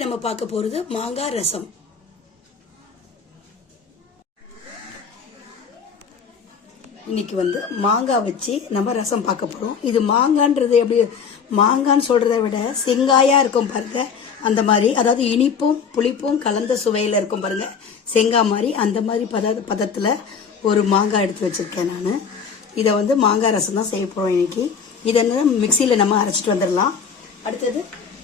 இன்னைக்கு நம்ம பார்க்க போகிறது மாங்காய் ரசம். இன்னைக்கு வந்து மாங்காய் வச்சு நம்ம ரசம் பார்க்க போகிறோம் இது மாங்கான்றது எப்படி மாங்கான்னு சொல்கிறத விட செங்காயாக இருக்கும் பாருங்க. அந்த மாதிரி அதாவது இனிப்பும் புளிப்பும் கலந்த சுவையில் இருக்கும் பாருங்க. செங்காய் மாதிரி அந்த மாதிரி பத பதத்தில் ஒரு மாங்காய் எடுத்து வச்சுருக்கேன் நான். இதை வந்து மாங்காய் ரசம் தான் செய்ய போகிறோம் இன்னைக்கு. இதை வந்து மிக்சியில் நம்ம அரைச்சிட்டு வந்துடலாம். அடுத்தது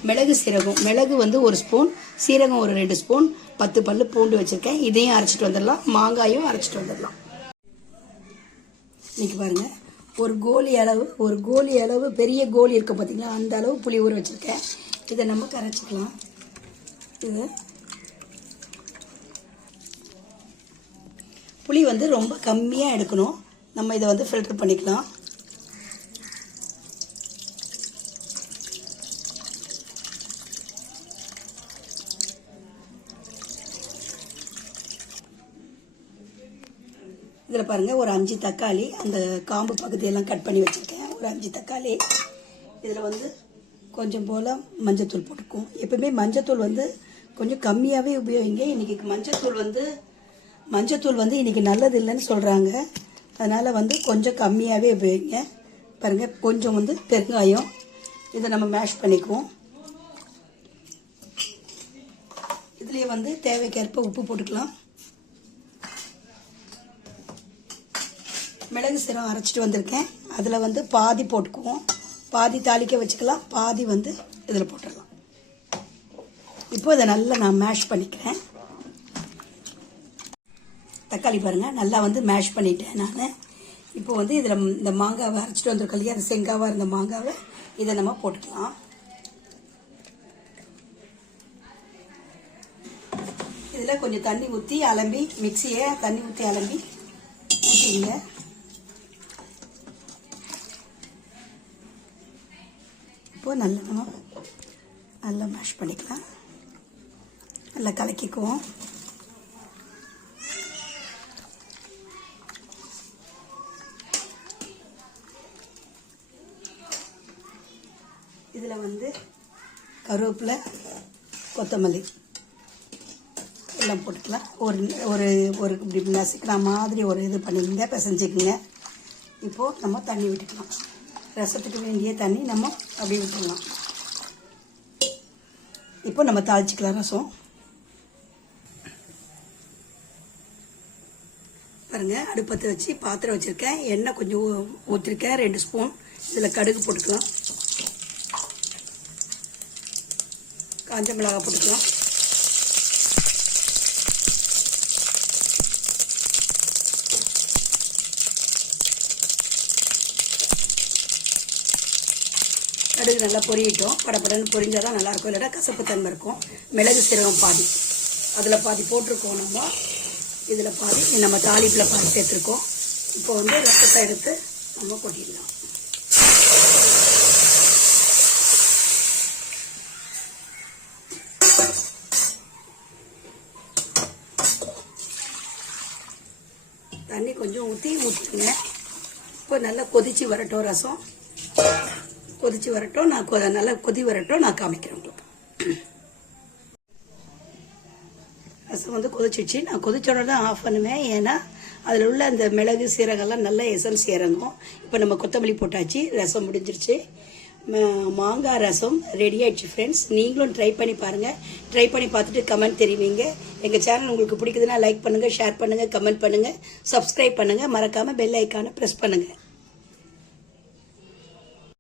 மிளகு சீரகம். மிளகு வந்து ஒரு ஸ்பூன் சீரகம் ஒரு ரெண்டு ஸ்பூன் பத்து பல்லு பூண்டு வச்சுருக்கேன். இதையும் அரைச்சிட்டு வந்துடலாம். மாங்காயும் அரைச்சிட்டு வந்துடலாம். இன்றைக்கி பாருங்கள் ஒரு கோலி அளவு ஒரு கோலி அளவு பெரிய கோலி இருக்குது பார்த்தீங்களா அந்த அளவு புளி ஊற வச்சுருக்கேன். இதை நம்ம கரைச்சிக்கலாம். இது புளி வந்து ரொம்ப கம்மியாக எடுக்கணும். நம்ம இதை வந்து ஃபில்டர் பண்ணிக்கலாம். இதில் பாருங்கள் ஒரு அஞ்சு தக்காளி அந்த காம்பு பகுதியெல்லாம் கட் பண்ணி வச்சுருக்கேன். ஒரு அஞ்சு தக்காளி. இதில் வந்து கொஞ்சம் போல் மஞ்சத்தூள் போட்டுக்குவோம் எப்பவுமே மஞ்சத்தூள் வந்து கொஞ்சம் கம்மியாகவே உபயோகிங்க. இன்றைக்கி மஞ்சத்தூள் வந்து மஞ்சத்தூள் வந்து இன்றைக்கி நல்லது இல்லைன்னு சொல்கிறாங்க அதனால் வந்து கொஞ்சம் கம்மியாகவே உபயோகிங்க. பாருங்கள் கொஞ்சம் வந்து பெருங்காயம். இதை நம்ம மேஷ் பண்ணிக்குவோம். இதுலேயே வந்து தேவைக்கேற்ப உப்பு போட்டுக்கலாம். மிளகு சீரகம் அரைச்சிட்டு வந்திருக்கேன். அதில் வந்து பாதி போட்டுக்குவோம். பாதி தாளிக்க வச்சுக்கலாம். பாதி வந்து இதில் போட்டுடலாம். இப்போ இதை நல்லா நான் மேஷ் பண்ணிக்கிறேன். தக்காளி பாருங்கள் நல்லா வந்து மேஷ் பண்ணிட்டேன் நான். இப்போ வந்து இதில் இந்த மாங்காவை அரைச்சிட்டு வந்திருக்கோம் இல்லையா? அது செங்காவாக இருந்த மாங்காவை இதை நம்ம போட்டுக்கலாம். இதில் கொஞ்சம் தண்ணி ஊற்றி அலம்பி மிக்சியை தண்ணி ஊற்றி அலம்பி ஊற்றிங்க இப்போது நல்ல நம்ம நல்லா மேஷ் பண்ணிக்கலாம். நல்லா கலக்கிக்குவோம். இதில் வந்து கருவேப்பிலை கொத்தமல்லி எல்லாம் போட்டுக்கலாம். ஒரு ஒரு ஒரு இப்படி நசுக்கிற மாதிரி ஒரு இது பண்ணிக்கங்க பிசைஞ்சிக்கங்க. இப்போது நம்ம தண்ணி விட்டுக்கலாம். ரசத்துக்கு வேண்டிய தண்ணி நம்ம அப்படியே விட்டுடலாம் இப்போ நம்ம தாளிச்சிக்கலாம் ரசம். பாருங்கள் அடுப்பத்தை வச்சு பாத்திரம் வச்சுருக்கேன். எண்ணெய் கொஞ்சம் ஊ- ஊற்றிருக்கேன் ரெண்டு ஸ்பூன். இதில் கடுகு போட்டுக்கலாம். காஞ்ச மிளகாய் போட்டுக்கலாம். கடுகு நல்லா பொரியட்டும். படப்படன்னு பொரிஞ்சால் தான் நல்லாயிருக்கும். இல்லைன்னா கசப்பு தன்மை இருக்கும். மிளகு சீரகம் பாதி. அதில் பாதி போட்டிருக்கோம் நம்ம. இதில் பாதி நம்ம தாளிப்பில் பாதி சேர்த்துருக்கோம். இப்போ வந்து ரசத்தை எடுத்து நம்ம கொட்டிடலாம். தண்ணி கொஞ்சம் ஊற்றி ஊற்றிடுங்க இப்போ நல்லா கொதிச்சு வரட்டும் ரசம். கொதிச்சு வரட்டும் நான் கொ- நல்லா கொதி வரட்டும் நான் காமிக்கிறேன் உங்களுக்கு. ரசம் வந்து கொதிச்சிச்சு நான் கொதிச்சோட தான் ஆஃப் பண்ணுவேன். ஏன்னா அதில் உள்ள அந்த மிளகு சீரகம்லாம் நல்ல எசன்ஸ் இறங்கும். இப்போ நம்ம கொத்தமல்லி போட்டாச்சு ரசம் முடிஞ்சிருச்சு. மாங்காய் ரசம் ரெடி ஆயிடுச்சு ஃப்ரெண்ட்ஸ் நீங்களும் ட்ரை பண்ணி பாருங்கள் ட்ரை பண்ணி பார்த்துட்டு கமெண்ட் தெரிவிங்க. எங்கள் சேனல் உங்களுக்கு பிடிக்குதுன்னா லைக் பண்ணுங்கள் ஷேர் பண்ணுங்கள் கமெண்ட் பண்ணுங்கள் சப்ஸ்கிரைப் பண்ணுங்கள் மறக்காமல் பெல் ஐக்கானை ப்ரெஸ் பண்ணுங்கள்